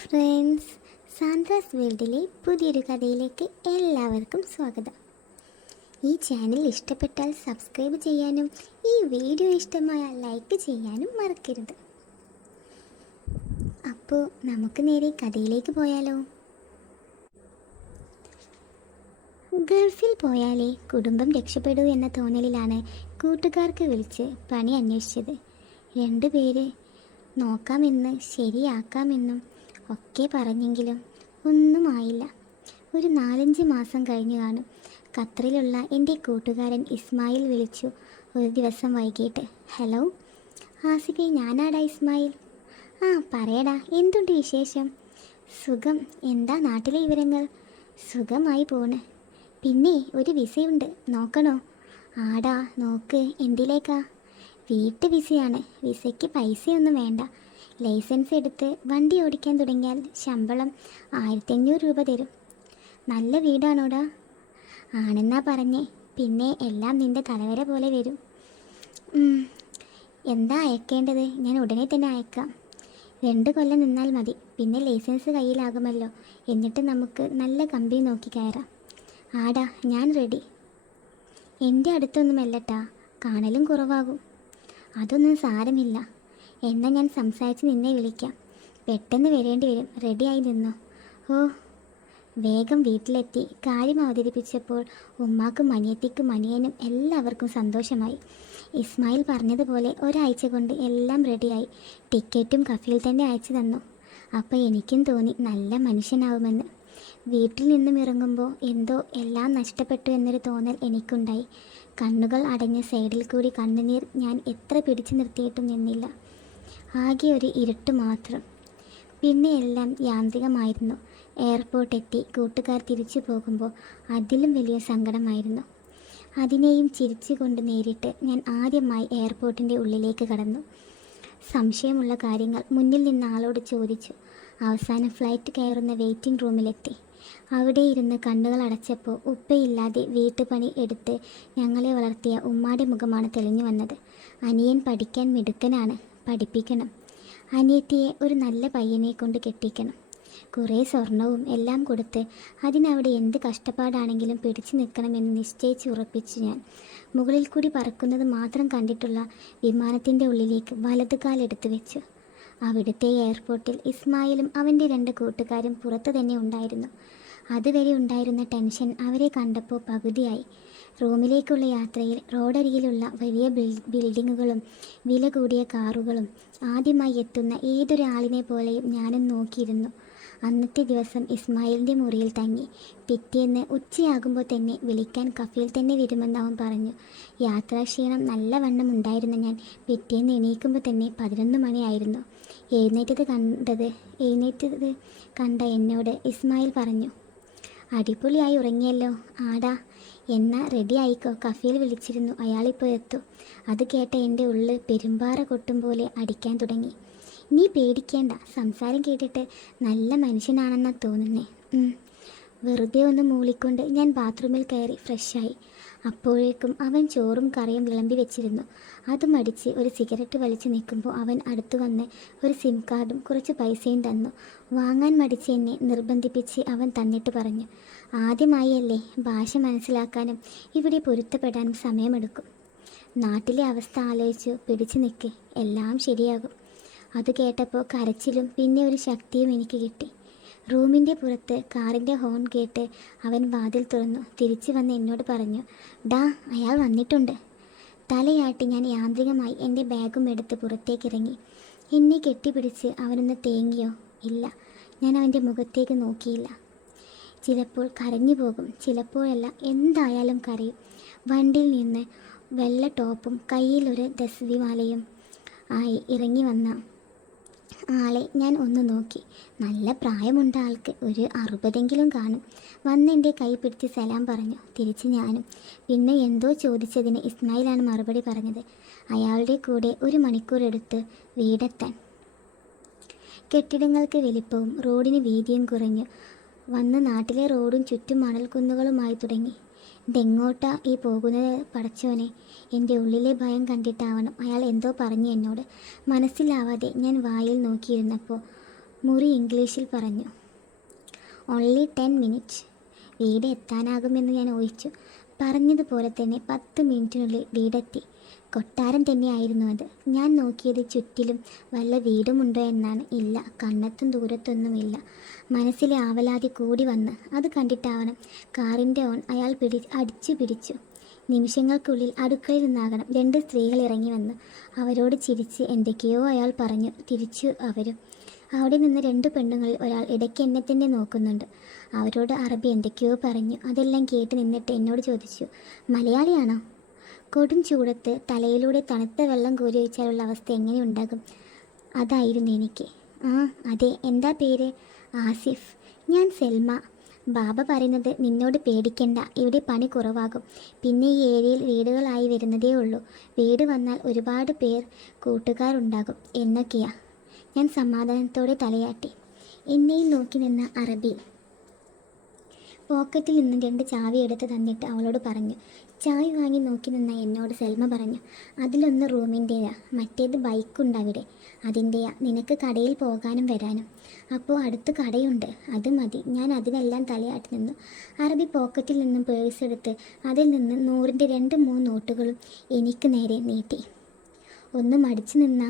Friends, Sandra's വേൾഡിലെ പുതിയൊരു കഥയിലേക്ക് എല്ലാവർക്കും സ്വാഗതം. ഈ ചാനൽ ഇഷ്ടപ്പെട്ടാൽ സബ്സ്ക്രൈബ് ചെയ്യാനും ഈ വീഡിയോ ഇഷ്ടമായാൽ ലൈക്ക് ചെയ്യാനും മറക്കരുത്. അപ്പോൾ നമുക്ക് നേരെ കഥയിലേക്ക് പോയാലോ. ഗൾഫിൽ പോയാലേ കുടുംബം രക്ഷപ്പെടൂ എന്ന തോന്നലിലാണ് കൂട്ടുകാർക്ക് വിളിച്ച് പണി അന്വേഷിച്ചത്. രണ്ടുപേര് നോക്കാമെന്ന് ശരിയാക്കാമെന്നും ഒക്കെ പറഞ്ഞെങ്കിലും ഒന്നും ആയില്ല. ഒരു 4-5 മാസം കഴിഞ്ഞു കാണും. ഖത്തറിലുള്ള എൻ്റെ കൂട്ടുകാരൻ ഇസ്മായിൽ വിളിച്ചു ഒരു ദിവസം വൈകിട്ട്. ഹലോ ആസിഫേ, ഞാനാടാ ഇസ്മായിൽ. പറയടാ, എന്തുണ്ട് വിശേഷം? സുഖം. എന്താ നാട്ടിലെ വിവരങ്ങൾ? സുഖമായി പോണ്. പിന്നെ ഒരു വിസയുണ്ട്, നോക്കണോ? ആടാ നോക്ക്. എന്തിലേക്കാ? വീട്ടു വിസയാണ്. വിസയ്ക്ക് പൈസയൊന്നും വേണ്ട. ലൈസൻസ് എടുത്ത് വണ്ടി ഓടിക്കാൻ തുടങ്ങിയാൽ ശമ്പളം 1500 രൂപ തരും. നല്ല വീടാണോടാ? ആണെന്നാ പറഞ്ഞേ. പിന്നെ എല്ലാം നിൻ്റെ തലവര പോലെ വരും. എന്താ അയക്കേണ്ടത്? ഞാൻ ഉടനെ തന്നെ അയക്കാം. 2 കൊല്ലം നിന്നാൽ മതി. പിന്നെ ലൈസൻസ് കയ്യിലാകുമല്ലോ. എന്നിട്ട് നമുക്ക് നല്ല കമ്പനി നോക്കി കയറാം. ആടാ, ഞാൻ റെഡി. എൻ്റെ അടുത്തൊന്നുമല്ലട്ടാ, കാണലും കുറവാകും. അതൊന്നും സാരമില്ല. എന്നാൽ ഞാൻ സംസാരിച്ച് നിന്നെ വിളിക്കാം. പെട്ടെന്ന് വരേണ്ടി വരും. റെഡിയായി നിന്നോ? വേഗം വീട്ടിലെത്തി കാര്യം അവതരിപ്പിച്ചപ്പോൾ ഉമ്മാക്കും അനിയത്തിക്കും അനിയനും എല്ലാവർക്കും സന്തോഷമായി. ഇസ്മായിൽ പറഞ്ഞതുപോലെ ഒരാഴ്ച കൊണ്ട് എല്ലാം റെഡിയായി. ടിക്കറ്റും കഫയിൽ തന്നെ അയച്ചു തന്നു. അപ്പോൾ എനിക്കും തോന്നി നല്ല മനുഷ്യനാവുമെന്ന്. വീട്ടിൽ നിന്നും ഇറങ്ങുമ്പോൾ എന്തോ എല്ലാം നഷ്ടപ്പെട്ടു എന്നൊരു തോന്നൽ എനിക്കുണ്ടായി. കണ്ണുകൾ അടഞ്ഞ സൈഡിൽ കൂടി കണ്ണുനീർ ഞാൻ എത്ര പിടിച്ചു നിർത്തിയിട്ടും നിന്നില്ല. ആകെ ഒരു ഇരുട്ട് മാത്രം. പിന്നെ എല്ലാം യാന്ത്രികമായിരുന്നു. എയർപോർട്ടെത്തി കൂട്ടുകാർ തിരിച്ചു പോകുമ്പോൾ അതിലും വലിയ സങ്കടമായിരുന്നു. അതിനെയും ചിരിച്ചുകൊണ്ട് നേരിട്ട് ഞാൻ ആദ്യമായി എയർപോർട്ടിൻ്റെ ഉള്ളിലേക്ക് കടന്നു. സംശയമുള്ള കാര്യങ്ങൾ മുന്നിൽ നിന്ന് ആളോട് ചോദിച്ചു. അവസാനം ഫ്ലൈറ്റ് കയറുന്ന വെയിറ്റിംഗ് റൂമിലെത്തി. അവിടെ ഇരുന്ന് കണ്ണുകൾ അടച്ചപ്പോൾ ഉപ്പയില്ലാതെ വീട്ടുപണി എടുത്ത് ഞങ്ങളെ വളർത്തിയ ഉമ്മാടെ മുഖമാണ് തെളിഞ്ഞു വന്നത്. അനിയൻ പഠിക്കാൻ മിടുക്കനാണ്, പഠിപ്പിക്കണം. അനിയത്തിയെ ഒരു നല്ല പയ്യനെ കൊണ്ട് കെട്ടിക്കണം. കുറേ സ്വർണവും എല്ലാം കൊടുത്ത് അതിനവിടെ എന്ത് കഷ്ടപ്പാടാണെങ്കിലും പിടിച്ചു നിൽക്കണമെന്ന് നിശ്ചയിച്ച് ഉറപ്പിച്ചു ഞാൻ. മുകളിൽ കൂടി പറക്കുന്നത് മാത്രം കണ്ടിട്ടുള്ള വിമാനത്തിൻ്റെ ഉള്ളിലേക്ക് വലത് കാലെടുത്ത് വെച്ചു. അവിടുത്തെ എയർപോർട്ടിൽ ഇസ്മായിലും അവൻ്റെ 2 കൂട്ടുകാരും പുറത്തു തന്നെ ഉണ്ടായിരുന്നു. അതുവരെ ഉണ്ടായിരുന്ന ടെൻഷൻ അവരെ കണ്ടപ്പോൾ പകുതിയായി. റൂമിലേക്കുള്ള യാത്രയിൽ റോഡരികിലുള്ള വലിയ ബിൽഡിങ്ങുകളും വില കൂടിയ കാറുകളും ആദ്യമായി എത്തുന്ന ഏതൊരാളിനെ പോലെയും ഞാനും നോക്കിയിരുന്നു. അന്നത്തെ ദിവസം ഇസ്മായിലിൻ്റെ മുറിയിൽ തങ്ങി. പിറ്റേന്ന് ഉച്ചയാകുമ്പോൾ തന്നെ വിളിക്കാൻ കഫയിൽ തന്നെ വരുമെന്ന് അവൻ പറഞ്ഞു. യാത്രാക്ഷീണം നല്ലവണ്ണം ഉണ്ടായിരുന്ന ഞാൻ പിറ്റേന്ന് എണീക്കുമ്പോൾ തന്നെ 11 മണിയായിരുന്നു. എഴുന്നേറ്റത് കണ്ട എന്നോട് ഇസ്മായിൽ പറഞ്ഞു, അടിപൊളിയായി ഉറങ്ങിയല്ലോ. ആടാ, എന്നാ റെഡി ആയിക്കോ, കഫയിൽ വിളിച്ചിരുന്നു, അയാളിപ്പോൾ എത്തും. അത് കേട്ട എൻ്റെ ഉള്ളിൽ പെരുമ്പാറ കൊട്ടും പോലെ അടിക്കാൻ തുടങ്ങി. നീ പേടിക്കേണ്ട, സംസാരം കേട്ടിട്ട് നല്ല മനുഷ്യനാണെന്നാണ് തോന്നുന്നേ. വെറുതെ ഒന്ന് മൂളിക്കൊണ്ട് ഞാൻ ബാത്റൂമിൽ കയറി ഫ്രഷായി. അപ്പോഴേക്കും അവൻ ചോറും കറിയും വിളമ്പി വെച്ചിരുന്നു. അതും അടിച്ച് ഒരു സിഗരറ്റ് വലിച്ചു നിൽക്കുമ്പോൾ അവൻ അടുത്തു വന്ന് ഒരു സിം കാർഡും കുറച്ച് പൈസയും തന്നു. വാങ്ങാൻ മടിച്ച് എന്നെ നിർബന്ധിപ്പിച്ച് അവൻ തന്നിട്ട് പറഞ്ഞു, ആദ്യമായല്ലേ, ഭാഷ മനസ്സിലാക്കാനും ഇവിടെ പൊരുത്തപ്പെടാനും സമയമെടുക്കും. നാട്ടിലെ അവസ്ഥ ആലോചിച്ചു പിടിച്ചു നിൽക്ക്, എല്ലാം ശരിയാകും. അത് കേട്ടപ്പോൾ കരച്ചിലും പിന്നെ ഒരു ശക്തിയും എനിക്ക് കിട്ടി. റൂമിൻ്റെ പുറത്ത് കാറിൻ്റെ ഹോൺ കേട്ട് അവൻ വാതിൽ തുറന്നു. തിരിച്ചു വന്ന് എന്നോട് പറഞ്ഞു, ഡാ, അയാൾ വന്നിട്ടുണ്ട്. തലയാട്ടി ഞാൻ യാന്ത്രികമായി എൻ്റെ ബാഗും എടുത്ത് പുറത്തേക്കിറങ്ങി. എന്നെ കെട്ടിപ്പിടിച്ച് അവനൊന്ന് തേങ്ങിയോ? ഇല്ല. ഞാൻ അവൻ്റെ മുഖത്തേക്ക് നോക്കിയില്ല. ചിലപ്പോൾ കരഞ്ഞു പോകും, ചിലപ്പോഴെല്ലാം എന്തായാലും കരയും. വണ്ടിയിൽ നിന്ന് വെള്ള ടോപ്പും കയ്യിലൊരു തസ്ബീഹ് ആയി ഇറങ്ങി വന്ന ആളെ ഞാൻ ഒന്ന് നോക്കി. നല്ല പ്രായമുണ്ട് ആൾക്ക്, ഒരു 60എങ്കിലും കാണും. വന്നെൻ്റെ കൈ പിടിച്ച് സലാം പറഞ്ഞു. തിരിച്ച് ഞാനും. പിന്നെ എന്തോ ചോദിച്ചതിന് ഇസ്മായിലാണ് മറുപടി പറഞ്ഞത്. അയാളുടെ കൂടെ 1 മണിക്കൂർ എടുത്ത് വീടെത്താൻ. കെട്ടിടങ്ങൾക്ക് വലിപ്പവും റോഡിന് വീതിയും കുറഞ്ഞു വന്ന് നാട്ടിലെ റോഡും ചുറ്റും മണൽക്കുന്നുകളുമായി തുടങ്ങി. ഇതെങ്ങോട്ടാ ഈ പോകുന്നത് പടച്ചോനെ? എൻ്റെ ഉള്ളിലെ ഭയം കണ്ടിട്ടാവണം അയാൾ എന്തോ പറഞ്ഞു എന്നോട്. മനസ്സിലാവാതെ ഞാൻ വായിൽ നോക്കിയിരുന്നപ്പോൾ മുറി ഇംഗ്ലീഷിൽ പറഞ്ഞു. Only 10 minute. വീട് എത്താനാകുമെന്ന് ഞാൻ ഊഹിച്ചു. പറഞ്ഞതുപോലെ തന്നെ 10 മിനിറ്റിനുള്ളിൽ വീടെത്തി. കൊട്ടാരം തന്നെയായിരുന്നു അത്. ഞാൻ നോക്കിയത് ചുറ്റിലും വല്ല വീടുമുണ്ടോ എന്നാണ്. ഇല്ല, കണ്ണത്തും ദൂരത്തൊന്നുമില്ല. മനസ്സിലെ ആവലാതി കൂടി വന്ന് അത് കണ്ടിട്ടാവണം കാറിൻ്റെ ഓൺ അയാൾ അടിച്ചു പിടിച്ചു. നിമിഷങ്ങൾക്കുള്ളിൽ അടുക്കളയിൽ നിന്നാകണം 2 സ്ത്രീകൾ ഇറങ്ങി വന്നു. അവരോട് ചിരിച്ച് എന്തൊക്കെയോ അയാൾ പറഞ്ഞു. തിരിച്ചു അവരും. അവിടെ നിന്ന് 2 പെണ്ണുങ്ങളിൽ ഒരാൾ ഇടയ്ക്ക് എന്നെ തന്നെ നോക്കുന്നുണ്ട്. അവരോട് അറബി എന്തൊക്കെയോ പറഞ്ഞു. അതെല്ലാം കേട്ട് നിന്നിട്ട് എന്നോട് ചോദിച്ചു, മലയാളിയാണോ? കൊടും ചൂടത്ത് തലയിലൂടെ തണുത്ത വെള്ളം കോരി ഒഴിച്ചാലുള്ള അവസ്ഥ എങ്ങനെ ഉണ്ടാകും? അതായിരുന്നു എനിക്ക്. ആ അതെ, എന്താ പേര്? ആസിഫ്. ഞാൻ സെൽമ. ബാബ പറയുന്നത് നിന്നോട് പേടിക്കണ്ട, ഇവിടെ പണി കുറവാകും. പിന്നെ ഈ ഏരിയയിൽ വീടുകളായി വരുന്നതേ ഉള്ളൂ. വീട് വന്നാൽ ഒരുപാട് പേർ കൂട്ടുകാരുണ്ടാകും എന്നൊക്കെയാ. ഞാൻ സമാധാനത്തോടെ തലയാട്ടി. എന്നെയും നോക്കി നിന്ന അറബി പോക്കറ്റിൽ നിന്നും 2 ചാവി എടുത്ത് തന്നിട്ട് അവളോട് പറഞ്ഞു. ചാവി വാങ്ങി നോക്കി നിന്ന എന്നോട് സെൽമ പറഞ്ഞു, അതിലൊന്ന് റൂമിൻ്റെയാ, മറ്റേത് ബൈക്കുണ്ടവിടെ, അതിൻ്റെയാ. നിനക്ക് കടയിൽ പോകാനും വരാനും. അപ്പോൾ അടുത്ത് കടയുണ്ട്, അത് മതി. ഞാൻ അതിനെല്ലാം തലയാട്ടി നിന്നു. അറബി പോക്കറ്റിൽ നിന്നും പേഴ്സ് എടുത്ത് അതിൽ നിന്ന് 100-ൻ്റെ 2-3 നോട്ടുകളും എനിക്ക് നേരെ നീട്ടി. ഒന്ന് മടിച്ചു നിന്ന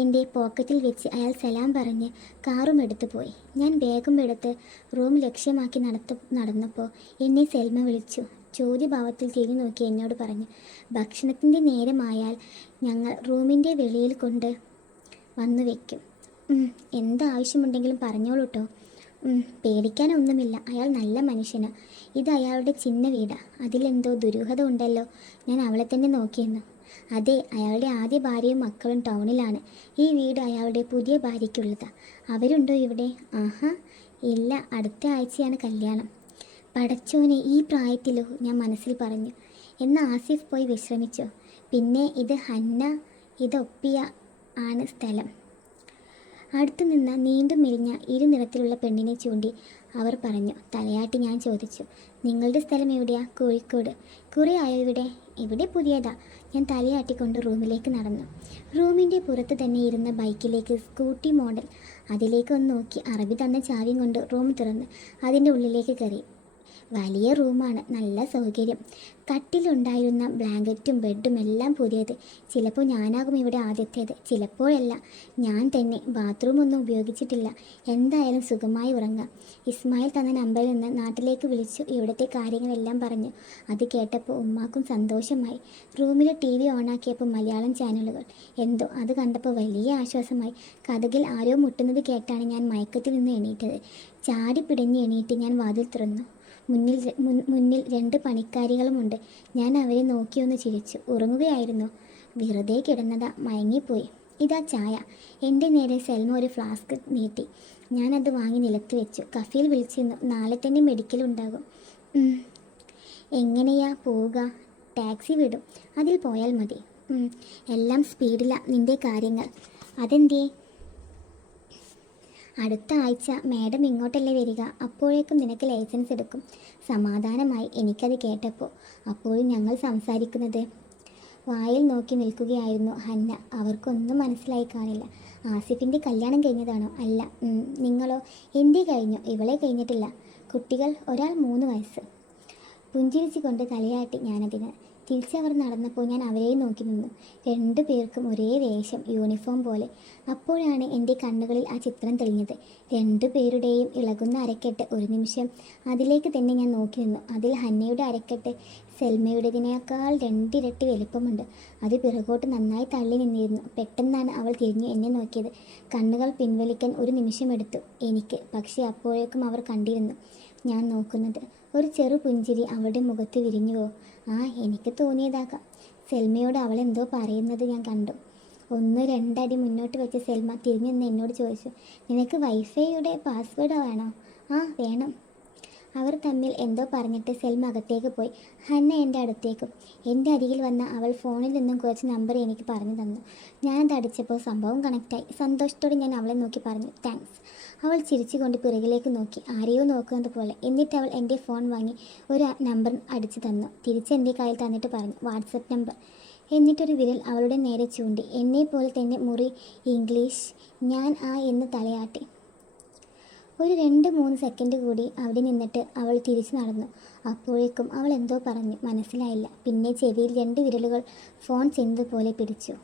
എൻ്റെ പോക്കറ്റിൽ വെച്ച് അയാൾ സലാം പറഞ്ഞ് കാറും എടുത്തു പോയി. ഞാൻ ബാഗും എടുത്ത് റൂം ലക്ഷ്യമാക്കി നടന്നപ്പോൾ എന്നെ സെൽമ വിളിച്ചു. ചോദ്യഭാവത്തിൽ തിരിഞ്ഞു നോക്കി എന്നോട് പറഞ്ഞു, ഭക്ഷണത്തിൻ്റെ നേരമായാൽ ഞങ്ങൾ റൂമിൻ്റെ വെളിയിൽ കൊണ്ട് വന്നു വയ്ക്കും. എന്താവശ്യമുണ്ടെങ്കിലും പറഞ്ഞോളൂ കേട്ടോ. പേടിക്കാനൊന്നുമില്ല. അയാൾ നല്ല മനുഷ്യനാണ്. ഇത് അയാളുടെ ചിന്ന വീടാണ്. അതിലെന്തോ ദുരൂഹത ഉണ്ടല്ലോ. ഞാൻ അവളെ തന്നെ നോക്കിയെന്നു. അതെ, അയാളുടെ ആദ്യ ഭാര്യയും മക്കളും ടൗണിലാണ്. ഈ വീട് അയാളുടെ പുതിയ ഭാര്യയ്ക്കുള്ളതാണ്. അവരുണ്ടോ ഇവിടെ? ആഹാ, ഇല്ല, അടുത്ത ആഴ്ചയാണ് കല്യാണം. പടച്ചോനെ, ഈ പ്രായത്തിലോ? ഞാൻ മനസ്സിൽ പറഞ്ഞു. എന്നാൽ ആസിഫ് പോയി വിശ്രമിച്ചോ? പിന്നെ ഇത് ഹന്ന, ഇത് ഒപ്പിയ ആണ് സ്ഥലം. അടുത്തു നിന്ന് നീണ്ടു മെലിഞ്ഞ ഇരുനിറത്തിലുള്ള പെണ്ണിനെ ചൂണ്ടി അവർ പറഞ്ഞു. തലയാട്ടി ഞാൻ ചോദിച്ചു, നിങ്ങളുടെ സ്ഥലം എവിടെയാ? കോഴിക്കോട്. കുറേ ആയോ ഇവിടെ? ഇവിടെ പുതിയതാ. ഞാൻ തലയാട്ടിക്കൊണ്ട് റൂമിലേക്ക് നടന്നു. റൂമിൻ്റെ പുറത്ത് തന്നെ ഇരുന്ന ബൈക്കിലേക്ക് സ്കൂട്ടി മോഡൽ. അതിലേക്ക് ഒന്ന് നോക്കി അറബി തന്ന ചാവിയും കൊണ്ട് റൂം തുറന്ന് അതിൻ്റെ ഉള്ളിലേക്ക് കയറി. വലിയ റൂമാണ്, നല്ല സൗകര്യം. കട്ടിലുണ്ടായിരുന്ന ബ്ലാങ്കറ്റും ബെഡും എല്ലാം പുതിയത്. ചിലപ്പോൾ ഞാനാകും ഇവിടെ ആദ്യത്തേത്, ചിലപ്പോഴല്ല ഞാൻ തന്നെ. ബാത്റൂമൊന്നും ഉപയോഗിച്ചിട്ടില്ല. എന്തായാലും സുഖമായി ഉറങ്ങാം. ഇസ്മായിൽ തന്ന നമ്പറിൽ നിന്ന് നാട്ടിലേക്ക് വിളിച്ചു ഇവിടുത്തെ കാര്യങ്ങളെല്ലാം പറഞ്ഞു. അത് കേട്ടപ്പോൾ ഉമ്മാക്കും സന്തോഷമായി. റൂമിൽ TV ഓണാക്കിയപ്പോൾ മലയാളം ചാനലുകൾ. എന്തോ അത് കണ്ടപ്പോൾ വലിയ ആശ്വാസമായി. കതകിൽ ആരോ മുട്ടുന്നത് കേട്ടാണ് ഞാൻ മയക്കത്തിൽ നിന്ന് എണീറ്റത്. ചാടി പിടഞ്ഞ് എണീറ്റ് ഞാൻ വാതിൽ തുറന്നു. മുന്നിൽ 2 പണിക്കാരികളുമുണ്ട്. ഞാൻ അവരെ നോക്കിയൊന്ന് ചിരിച്ചു. ഉറങ്ങുകയായിരുന്നു. വെറുതെ കിടന്നതാ, മയങ്ങിപ്പോയി. ഇതാ ചായ. എൻ്റെ നേരെ സെൽമ ഒരു ഫ്ലാസ്ക് നീട്ടി. ഞാനത് വാങ്ങി നിലത്ത് വെച്ചു. കഫീൽ വിളിച്ചിരുന്നു, നാളെ തന്നെ മെഡിക്കൽ ഉണ്ടാകും. എങ്ങനെയാ പോവുക? ടാക്സി വിടും, അതിൽ പോയാൽ മതി. എല്ലാം സ്പീഡിലാണ് നിൻ്റെ കാര്യങ്ങൾ. അതെന്തേ? അടുത്ത ആഴ്ച മാഡം ഇങ്ങോട്ടല്ലേ വരിക? അപ്പോഴേക്കും നിനക്ക് ലൈസൻസ് എടുക്കും. സമാധാനമായി എനിക്കത് കേട്ടപ്പോൾ. അപ്പോഴും ഞങ്ങൾ സംസാരിക്കുന്നത് വായിൽ നോക്കി നിൽക്കുകയായിരുന്നു ഹന്ന. അവർക്കൊന്നും മനസ്സിലായി കാണില്ല. ആസിഫിൻ്റെ കല്യാണം കഴിഞ്ഞതാണോ? അല്ല. നിങ്ങളോ? എൻ്റെ കഴിഞ്ഞു, ഇവളെ കഴിഞ്ഞിട്ടില്ല. കുട്ടികൾ? ഒരാൾ 3 വയസ്സ്. പുഞ്ചിരിച്ചുകൊണ്ട് തലയാട്ടി ഞാനതിന്. തിരിച്ചവർ നടന്നപ്പോൾ ഞാൻ അവരെയും നോക്കി നിന്നു. 2 പേർക്കും ഒരേ വേഷം, യൂണിഫോം പോലെ. അപ്പോഴാണ് എൻ്റെ കണ്ണുകളിൽ ആ ചിത്രം തെളിഞ്ഞത്. 2 പേരുടെയും ഇളകുന്ന അരക്കെട്ട്. ഒരു നിമിഷം അതിലേക്ക് തന്നെ ഞാൻ നോക്കി നിന്നു. അതിൽ ഹന്നയുടെ അരക്കെട്ട് സെൽമയുടേതിനേക്കാൾ 2 ഇരട്ടി വലുപ്പമുണ്ട്. അത് പിറകോട്ട് നന്നായി തള്ളി നിന്നിരുന്നു. പെട്ടെന്നാണ് അവൾ തിരിഞ്ഞ് എന്നെ നോക്കിയത്. കണ്ണുകൾ പിൻവലിക്കാൻ ഒരു നിമിഷമെടുത്തു എനിക്ക്. പക്ഷേ അപ്പോഴേക്കും അവർ കണ്ടിരുന്നു ഞാൻ നോക്കുന്നത്. ഒരു ചെറു പുഞ്ചിരി അവളുടെ മുഖത്ത് വിരിഞ്ഞുവോ? എനിക്ക് തോന്നിയതാകാം. സെൽമയോട് അവൾ എന്തോ പറയുന്നത് ഞാൻ കണ്ടു. 1-2 അടി മുന്നോട്ട് വെച്ച് സെൽമ തിരിഞ്ഞു നിന്ന് എന്നോട് ചോദിച്ചു, നിനക്ക് വൈഫൈയുടെ പാസ്വേഡ് വേണോ? വേണം. അവർ തമ്മിൽ എന്തോ പറഞ്ഞിട്ട് സെൽമ അകത്തേക്ക് പോയി. ഹന്ന എൻ്റെ അടുത്തേക്കും. എൻ്റെ അരികിൽ വന്ന അവൾ ഫോണിൽ നിന്നും കുറച്ച് നമ്പർ എനിക്ക് പറഞ്ഞു തന്നു. ഞാനത് അടിച്ചപ്പോൾ സംഭവം കണക്റ്റായി. സന്തോഷത്തോടെ ഞാൻ അവളെ നോക്കി പറഞ്ഞു, താങ്ക്സ്. അവൾ ചിരിച്ചുകൊണ്ട് പിറകിലേക്ക് നോക്കി, ആരെയോ നോക്കുന്നത് പോലെ. എന്നിട്ട് അവൾ എൻ്റെ ഫോൺ വാങ്ങി ഒരു നമ്പർ അടിച്ചു തന്നു. തിരിച്ച് എൻ്റെ കയ്യിൽ തന്നിട്ട് പറഞ്ഞു, വാട്സപ്പ് നമ്പർ. എന്നിട്ടൊരു വിരൽ അവളുടെ നേരെ ചൂണ്ടി. എന്നെപ്പോലെ തന്നെ മുറി ഇംഗ്ലീഷ്. ഞാൻ എന്ന് തലയാട്ടി. ഒരു 2-3 സെക്കൻഡ് കൂടി അവിടെ നിന്നിട്ട് അവൾ തിരിച്ചു നടന്നു. അപ്പോഴേക്കും അവൾ എന്തോ പറഞ്ഞു, മനസ്സിലായില്ല. പിന്നെ ചെവിയിൽ 2 വിരലുകൾ ഫോൺ ചെയ്യുന്നതുപോലെ പിടിച്ചു.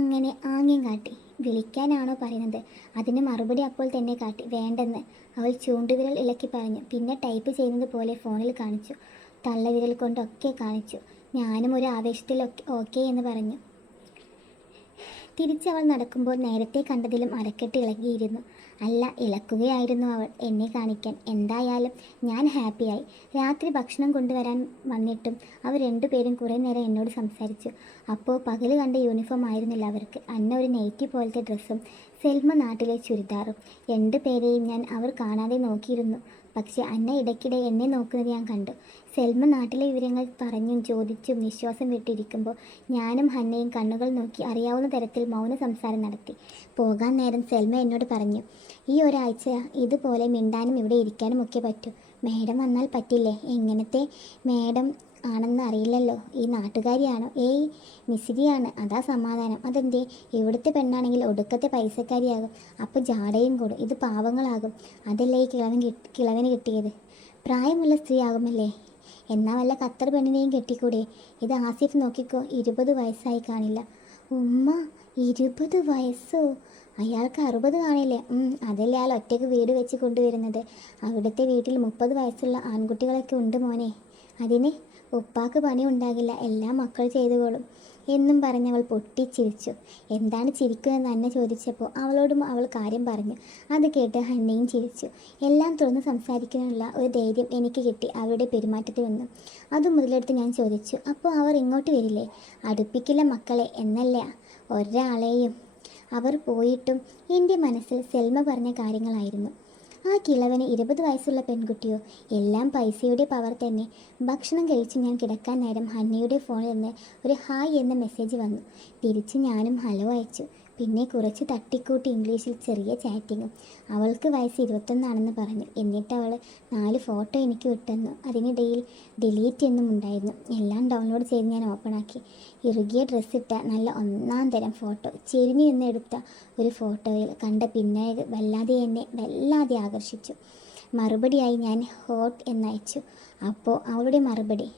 അങ്ങനെ ആംഗ്യം കാട്ടി. വിളിക്കാനാണോ പറയുന്നത്? അതിന് മറുപടി അപ്പോൾ തന്നെ കാട്ടി. വേണ്ടെന്ന് അവൾ ചൂണ്ടുവിരൽ ഇളക്കി പറഞ്ഞു. പിന്നെ ടൈപ്പ് ചെയ്യുന്നത് പോലെ ഫോണിൽ കാണിച്ചു. തള്ളവിരൽ കൊണ്ടൊക്കെ കാണിച്ചു. ഞാനും ഒരു ആവേശത്തിൽ ഓക്കെ എന്ന് പറഞ്ഞു. തിരിച്ചവൾ നടക്കുമ്പോൾ നേരത്തെ കണ്ടതിലും അരക്കെട്ട് ഇളകിയിരുന്നു. അല്ല, ഇളക്കുകയായിരുന്നു അവൾ എന്നെ കാണിക്കാൻ. എന്തായാലും ഞാൻ ഹാപ്പിയായി. രാത്രി ഭക്ഷണം കൊണ്ടുവരാൻ വന്നിട്ടും അവർ 2 പേരും കുറേ നേരം എന്നോട് സംസാരിച്ചു. അപ്പോൾ പകൽ കണ്ട യൂണിഫോം ആയിരുന്നില്ല അവർക്ക്. അന്ന ഒരു നൈറ്റി പോലത്തെ ഡ്രസ്സും സെൽമ നാട്ടിലെ ചുരിദാറും. 2 പേരെയും ഞാൻ അവർ കാണാതെ നോക്കിയിരുന്നു. പക്ഷെ അന്ന ഇടയ്ക്കിടെ എന്നെ നോക്കുന്നത് ഞാൻ കണ്ടു. സെൽമ നാട്ടിലെ വിവരങ്ങൾ പറഞ്ഞും ചോദിച്ചും നിശ്വാസം വിട്ടിരിക്കുമ്പോൾ ഞാനും ഹന്നയും കണ്ണുകൾ നോക്കി അറിയാവുന്ന തരത്തിൽ മൗന സംസാരം നടത്തി. പോകാൻ നേരം സെൽമ എന്നോട് പറഞ്ഞു, ഈ ഒരാഴ്ച ഇതുപോലെ മിണ്ടാനും ഇവിടെ ഇരിക്കാനും ഒക്കെ പറ്റൂ. മേഡം വന്നാൽ പറ്റില്ലേ? എങ്ങനത്തെ മേഡം ആണെന്ന് അറിയില്ലല്ലോ. ഈ നാട്ടുകാരിയാണോ? ഏയ്, മിസിരിയാണ്. അതാ സമാധാനം. അതെന്തേ? ഇവിടുത്തെ പെണ്ണാണെങ്കിൽ ഒടുക്കത്തെ പൈസക്കാരിയാകും. അപ്പോൾ ജാടയും കൂടും. ഇത് പാവങ്ങളാകും. അതല്ലേ ഈ കിളവന് കിട്ടിയത്. പ്രായമുള്ള സ്ത്രീ ആകുമല്ലേ? എന്നാൽ വല്ല ഖത്തർ പെണ്ണിനെയും കെട്ടിക്കൂടെ? ഇത് ആസിഫ് നോക്കിക്കോ, 20 വയസ്സായി കാണില്ല. ഉമ്മ, 20 വയസ്സോ? അയാൾക്ക് 60 കാണില്ലേ? അതല്ലേ അയാൾ ഒറ്റയ്ക്ക് വീട് വെച്ച് കൊണ്ടുവരുന്നത്. അവിടുത്തെ വീട്ടിൽ 30 വയസ്സുള്ള ആൺകുട്ടികളൊക്കെ ഉണ്ട് മോനെ. അതിന് ഉപ്പാക്ക് പണി ഉണ്ടാകില്ല, എല്ലാം മക്കൾ ചെയ്തുകൊള്ളും എന്നും പറഞ്ഞവൾ പൊട്ടിച്ചിരിച്ചു. എന്താണ് ചിരിക്കുന്നതെന്ന് അന്ന ചോദിച്ചപ്പോൾ അവളോടും അവൾ കാര്യം പറഞ്ഞു. അത് കേട്ട് ഹന്നയും ചിരിച്ചു. എല്ലാം തുറന്ന് സംസാരിക്കാനുള്ള ഒരു ധൈര്യം എനിക്ക് കിട്ടി അവരുടെ പെരുമാറ്റത്തിൽ നിന്നും. അത് മുതലെടുത്ത് ഞാൻ ചോദിച്ചു, അപ്പോൾ അവർ ഇങ്ങോട്ട് വരില്ലേ? അടുപ്പിക്കില്ല മക്കളെ എന്നല്ല ഒരാളെയും. അവർ പോയിട്ടും എൻ്റെ മനസ്സിൽ സെൽമ പറഞ്ഞ കാര്യങ്ങളായിരുന്നു. ആ കിളവന് 20 വയസ്സുള്ള പെൺകുട്ടിയോ? എല്ലാം പൈസയുടെ പവർ തന്നെ. ഭക്ഷണം കഴിച്ച് ഞാൻ കിടക്കാൻ നേരം ഹന്നയുടെ ഫോണിൽ നിന്ന് ഒരു ഹായ് എന്ന മെസ്സേജ് വന്നു. തിരിച്ച് ഞാനും ഹലോ അയച്ചു. പിന്നെ കുറച്ച് തട്ടിക്കൂട്ടി ഇംഗ്ലീഷിൽ ചെറിയ ചാറ്റിങ്ങും. അവൾക്ക് വയസ്സ് 21 പറഞ്ഞു. എന്നിട്ട് അവൾ 4 ഫോട്ടോ എനിക്ക് വിട്ടെന്നു. അതിനിടയിൽ ഡിലീറ്റ് എന്നും ഉണ്ടായിരുന്നു. എല്ലാം ഡൗൺലോഡ് ചെയ്ത് ഞാൻ ഓപ്പണാക്കി. ഇറുകിയ ഡ്രസ്സിട്ട നല്ല ഒന്നാം തരം ഫോട്ടോ. ചെരിഞ്ഞു നിന്നെടുത്ത ഒരു ഫോട്ടോയിൽ കണ്ട പിന്നായത് വല്ലാതെ ആകർഷിച്ചു. മറുപടിയായി ഞാൻ ഹോട്ട് എന്നയച്ചു. അപ്പോൾ അവളുടെ മറുപടി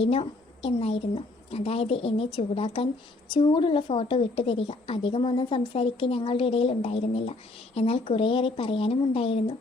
ഐനോ എന്നായിരുന്നു. അതായത് എന്നെ ചൂടാക്കാൻ ചൂടുള്ള ഫോട്ടോ വിട്ടു തരിക. അധികമൊന്നും സംസാരിക്കാൻ ഞങ്ങളുടെ ഇടയിൽ ഉണ്ടായിരുന്നില്ല. എന്നാൽ കുറേയേറെ പറയാനും ഉണ്ടായിരുന്നു.